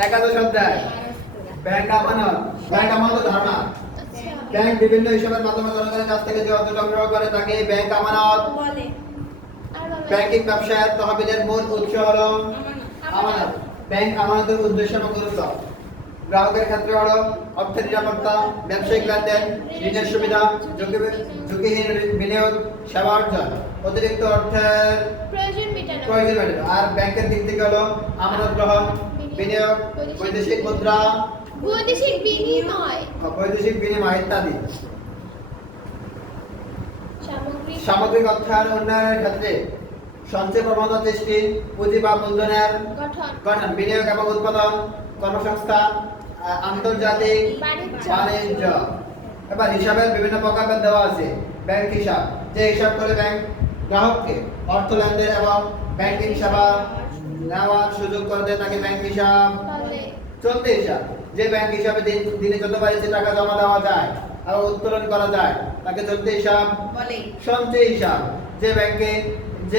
একাদশ অধ্যায় ব্যাংক আমানত। ব্যাংক আমানত ধারণা। ব্যাংক বিভিন্ন হিসাবের মাধ্যমে জনগণের কাছ থেকে যে অর্থ সংগ্রহ করে তাকে ব্যাংক আমানত বলে। ব্যাংকিং ব্যবসায় তহবিলের মূল উৎস হলো আমানত। ব্যাংক আমানতের উদ্দেশ্য এবং গুরুত্ব: গ্রাহকের ক্ষেত্রে হলো অর্থের নিরাপত্তা, ব্যবসায়িক লেনদেন, ঋণের সুবিধা, ঝুঁকিহীন বিনিয়োগ, সেবা অর্জন, অতিরিক্ত অর্থের প্রয়োজন মেটানো। আর ব্যাংকের দিক থেকে হলো আমানত গ্রহণ, বিনিয়োগ, বৈদেশিক মুদ্রা, বৈদেশিক বিনিময় ইত্যাদি। সামগ্রিক অর্থায়ন উন্নয়নের ক্ষেত্রে সঞ্চয় প্রবণতা সৃষ্টি, পুঁজি বা মূলধনের গঠন, বিনিয়োগ এবং উৎপাদন, কর্মসংস্থান, আন্তর্জাতিক বাণিজ্য। এবার হিসাবের বিভিন্ন প্রকারভেদ দেওয়া আছে। ব্যাংক হিসাব: যে হিসাব করে ব্যাংক গ্রাহককে অর্থ লেনদেন এবং ব্যাংকিং সেবা নেওয়ার সুযোগ করে দেয় তাকে ব্যাংক হিসাব। চলতি হিসাব: যে ব্যাংক হিসাবে দিনে যতবার ইচ্ছে টাকা জমা দেওয়া যায় আর উত্তোলন করা যায় তাকে চলতি হিসাব বলে। সঞ্চয় হিসাব: যে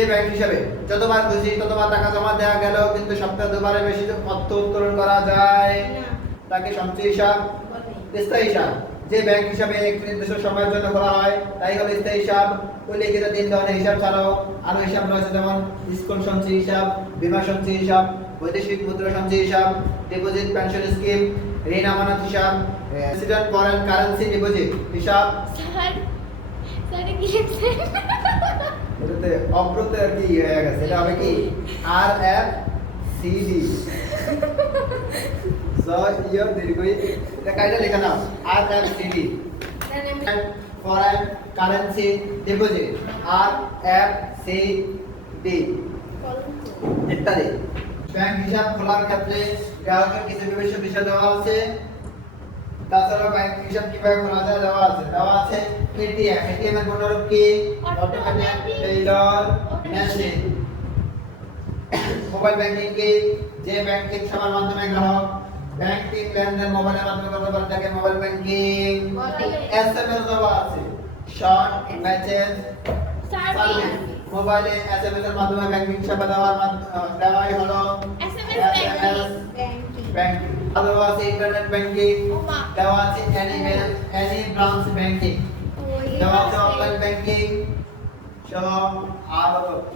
ব্যাংক হিসাবে যতবার খুশি ততবার টাকা জমা দেওয়া গেল কিন্তু সপ্তাহে দুবারের বেশি অর্থ উত্তোলন করা যায় তাকে সঞ্চয় হিসাব বলে। স্থায়ী হিসাব: যে ব্যাংক হিসাবে একটি নির্দিষ্ট সময়ের জন্য খোলা হয় তাই হলো স্থায়ী হিসাব। উল্লেখিত তিন ধরনের হিসাব ছাড়াও আরো হিসাব রয়েছে, যেমন স্কুল সঞ্চয় হিসাব, বীমা সঞ্চয় হিসাব, বৈদেশিক মুদ্রা সঞ্চয় হিসাব, ডিপোজিট পেনশন স্কিম, ঋণ আমানত হিসাব, রেসিডেন্ট ফরেন কারেন্সি ডিপোজিট হিসাব। এটাতে অব্রতে আর কি হয়ে গেছে, এটা হবে কি RFCD। ইয়র দীর্ঘই এটা কাইটা লেখা নাও, RFCD foreign currency deposit, RFCD ইত্যাদি। ব্যাংক হিসাব খোলার ক্ষেত্রে গ্রাহকের কিছু বিশেষ বিষয় দেওয়া আছে। তাছাড়া ব্যাংক হিসাব কিভাবে খোলা যায় দেওয়া আছে এটিএম এর পুনরূপ কি? Automatic Taylor machine. Mobile banking কি? যে ব্যাংকিং সেবার মাধ্যমে গ্রাহক ব্যাংকিং লেনদেন মোবাইলের মাধ্যমে করতে পারে তাকে মোবাইল ব্যাংকিং। এসএমএস দেওয়া আছে, শর্ট মেসেজ সার্ভিস। মোবাইলে এসএমএস এর মাধ্যমে ব্যাংকিং সেবা দেওয়াই হলো এসএমএস ব্যাংকিং। দেওয়া আছে ইন্টারনেট ব্যাংকিং, দেওয়া আছে এনি ব্রাঞ্চ ব্যাংকিং, দেওয়া আছে অনলাইন ব্যাংকিং সহ আরো তথ্য।